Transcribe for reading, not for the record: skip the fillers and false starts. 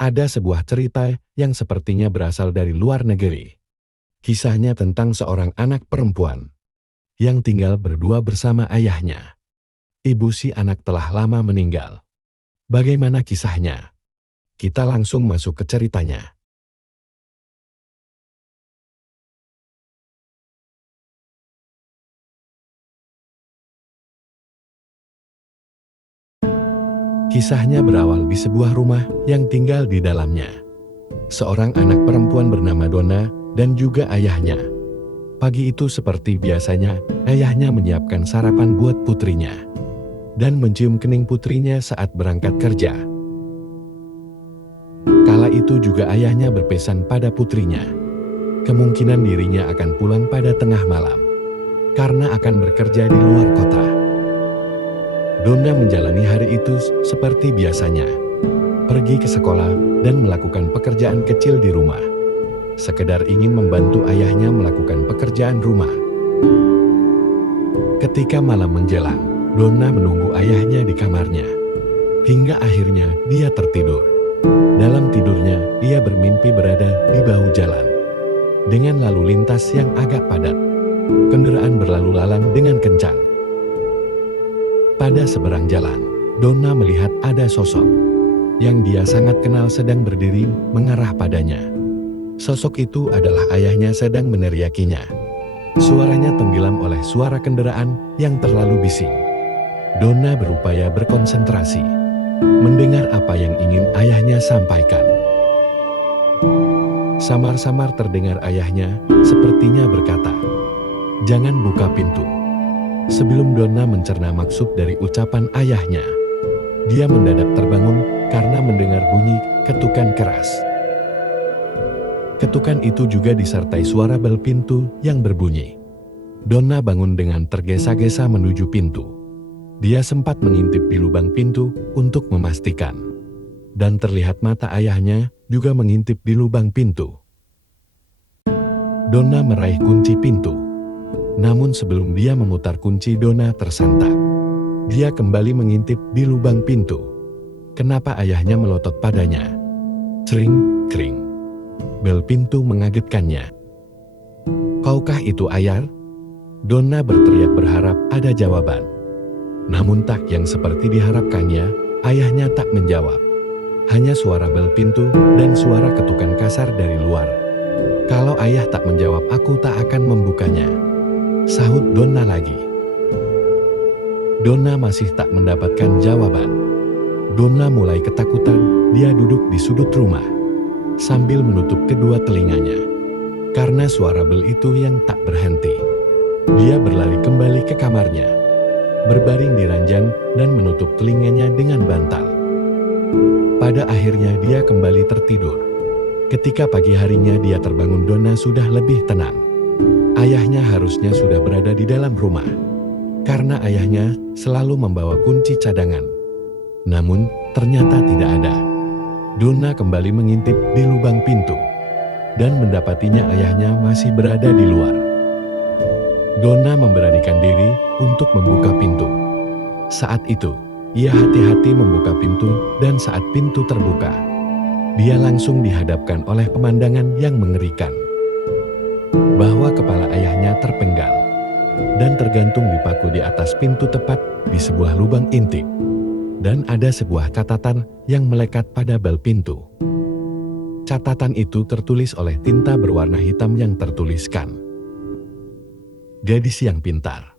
Ada sebuah cerita yang sepertinya berasal dari luar negeri. Kisahnya tentang seorang anak perempuan yang tinggal berdua bersama ayahnya. Ibu si anak telah lama meninggal. Bagaimana kisahnya? Kita langsung masuk ke ceritanya. Kisahnya berawal di sebuah rumah yang tinggal di dalamnya seorang anak perempuan bernama Donna dan juga ayahnya. Pagi itu seperti biasanya, ayahnya menyiapkan sarapan buat putrinya dan mencium kening putrinya saat berangkat kerja. Kala itu juga ayahnya berpesan pada putrinya, kemungkinan dirinya akan pulang pada tengah malam karena akan bekerja di luar kota. Donna menjalani hari itu seperti biasanya, pergi ke sekolah dan melakukan pekerjaan kecil di rumah, sekedar ingin membantu ayahnya melakukan pekerjaan rumah. Ketika malam menjelang, Donna menunggu ayahnya di kamarnya, hingga akhirnya dia tertidur. Dalam tidurnya, ia bermimpi berada di bahu jalan, dengan lalu lintas yang agak padat. Kendaraan berlalu lalang dengan kencang. Pada seberang jalan, Donna melihat ada sosok yang dia sangat kenal sedang berdiri mengarah padanya. Sosok itu adalah ayahnya sedang meneriakinya. Suaranya tenggelam oleh suara kendaraan yang terlalu bising. Donna berupaya berkonsentrasi, mendengar apa yang ingin ayahnya sampaikan. Samar-samar terdengar ayahnya, sepertinya berkata, "Jangan buka pintu." Sebelum Donna mencerna maksud dari ucapan ayahnya, dia mendadak terbangun karena mendengar bunyi ketukan keras. Ketukan itu juga disertai suara bel pintu yang berbunyi. Donna bangun dengan tergesa-gesa menuju pintu. Dia sempat mengintip di lubang pintu untuk memastikan. Dan terlihat mata ayahnya juga mengintip di lubang pintu. Donna meraih kunci pintu. Namun sebelum dia memutar kunci, Donna tersentak. Dia kembali mengintip di lubang pintu. Kenapa ayahnya melotot padanya? Cring, kring. Bel pintu mengagetkannya. "Kaukah itu, ayah?" Donna berteriak berharap ada jawaban. Namun tak yang seperti diharapkannya, ayahnya tak menjawab. Hanya suara bel pintu dan suara ketukan kasar dari luar. "Kalau ayah tak menjawab, aku tak akan membukanya," sahut Donna lagi. Donna masih tak mendapatkan jawaban. Donna mulai ketakutan. Dia duduk di sudut rumah sambil menutup kedua telinganya karena suara bel itu yang tak berhenti. Dia berlari kembali ke kamarnya, berbaring di ranjang dan menutup telinganya dengan bantal. Pada akhirnya dia kembali tertidur. Ketika pagi harinya dia terbangun, Donna sudah lebih tenang. Ayahnya harusnya sudah berada di dalam rumah, karena ayahnya selalu membawa kunci cadangan. Namun, ternyata tidak ada. Donna kembali mengintip di lubang pintu, dan mendapatinya ayahnya masih berada di luar. Donna memberanikan diri untuk membuka pintu. Saat itu, ia hati-hati membuka pintu, dan saat pintu terbuka, dia langsung dihadapkan oleh pemandangan yang mengerikan. Bahwa kepala ayahnya terpenggal dan tergantung dipaku di atas pintu tepat di sebuah lubang intip. Dan ada sebuah catatan yang melekat pada bel pintu. Catatan itu tertulis oleh tinta berwarna hitam yang tertuliskan, "Gadis yang pintar."